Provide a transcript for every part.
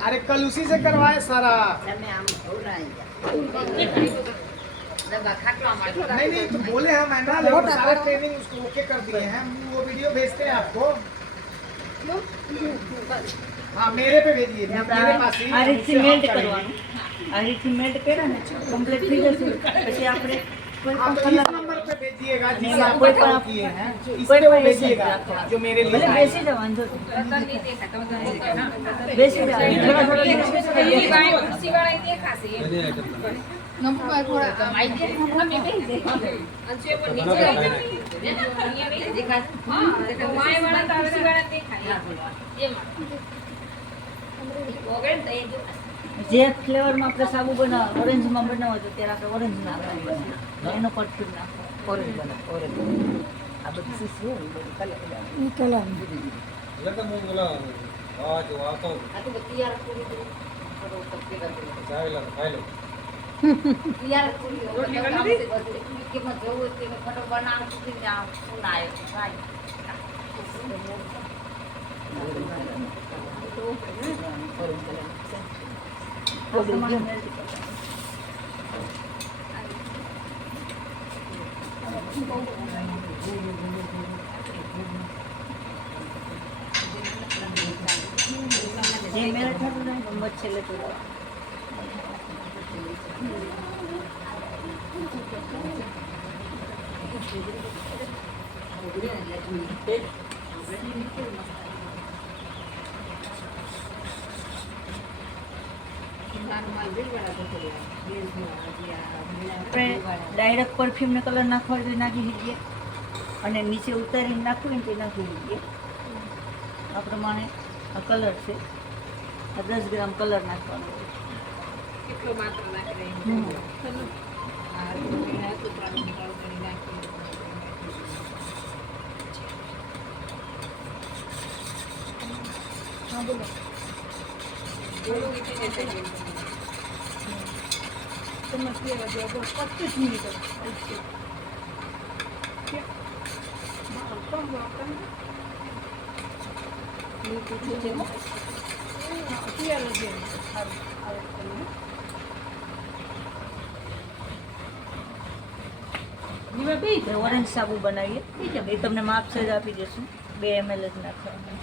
अरे कल उसी से करवाए सारा। नहीं नहीं तो बोले हम है ना, सारा ट्रेनिंग उसको ओके कर दिए हैं, वो वीडियो भेजते हैं आपको। हाँ मेरे पे भेजिए, मेरे पास ही આ રીતથી મેલ્ટ કરવાનું, આ રીતથી મેલ્ટ કર્યા ને કમ્પ્લીટ થઈ જશે પછી આપણે કોઈ हाँ પણ तो इस કલર नंबर पे भेजिएगा जिसे नहीं, आप कोई कॉल पण- किए हैं, इस कोई पे वो पण भेजिएगा ऐसे जो मेरे लिए ભલે आए। બેસી જાવ વાંધો નહીં બેસી જાવ થોડા જે ફ્લેવરમાં આપણે સાબુ બનાવો ઓરેન્જમાં બનાવો તો ત્યારે આપણે ઓરેન્જ નાખવાનું એનો પરફ્યુમ નાખો ઓરેન્જ બનાવો ઓરેન્જ આ બધી સીસી હોય એ બધી કલર જે મેળ થતું ને ગમત છેલ્લે તો ડાયરેક્ટ પરફ્યુમને કલર નાખવા હોય તો નાખી દીધીએ અને નીચે ઉતારીને નાખવું હોય ને તો નાખી દીધીએ આ પ્રમાણે આ કલર છે આ 10 ગ્રામ કલર નાખવાનો કેટલો માત્ર નાખી હા બોલો સમજ લેવા દે 25 મિનિટ ઓરેન્જ સાબુ બનાવીએ એ તમને માપ છે જ આપી દેશું 2 ml જ નાખવાનું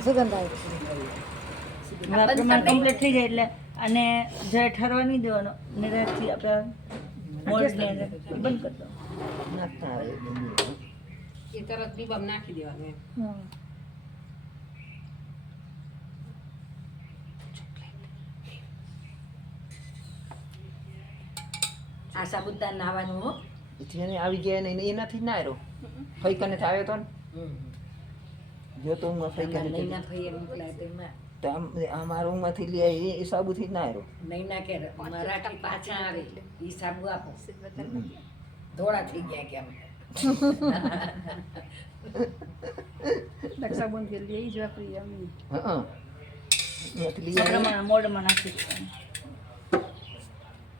સુગંધ આવે કમ્પ્લીટ થઈ જાય એટલે અને જરા ઠરવા નહીં દેવાનો નિરાશથી આપણે મોલ્ડની અંદર બંધ કરી દો નાખતા આવે એ તરત ડીબામાં નાખી દેવાનું એમ. આ સાબુદાન નાવાનું હો જેને આવી ગયા ને એનાથી ના આવ્યો ફૈકાને આવ્યો તો ને જો તો હું ફૈકાને નૈના ભાઈએ મોકલાય તો એમાં તો આ મારા રૂમમાંથી લે એ સાબુથી જ ના આવ્યો નૈના કે મરાઠી પાછા આવે એ સાબુ આપો ધોળા થઈ ગયા કે અમે રક્ષાબંધ કે લઈ જ વાપરી અમે હા એનાથી લઈ આવ્યો મોડમાં નાખી દેવાનું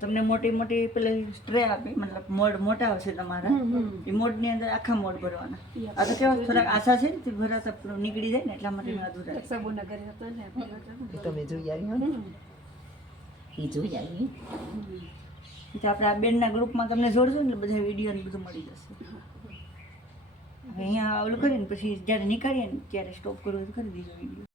તમને મોટી મોટી પેલી સ્ટ્રે આપી મતલબ મોડ મોટા આવશે તમારા એ મોડની અંદર આખા મોડ ભરવાના આ તો કેવા થોડાક આશા છે ને તે ભરાતા નીકળી જાય ને એટલા માટે મેં અધૂરા રક્ષાબંધના ઘરે હતો ને તમે જોઈ આવ્યો ને એ જોઈ આવી એટલે આપણે આ બેનના ગ્રુપમાં તમને જોડજો ને બધા વિડીયો ને બધું મળી જશે અહીંયા ઓલું કરીને પછી જ્યારે નીકળીએ ને ત્યારે સ્ટોપ કરવું તો કરી દીધો વિડીયો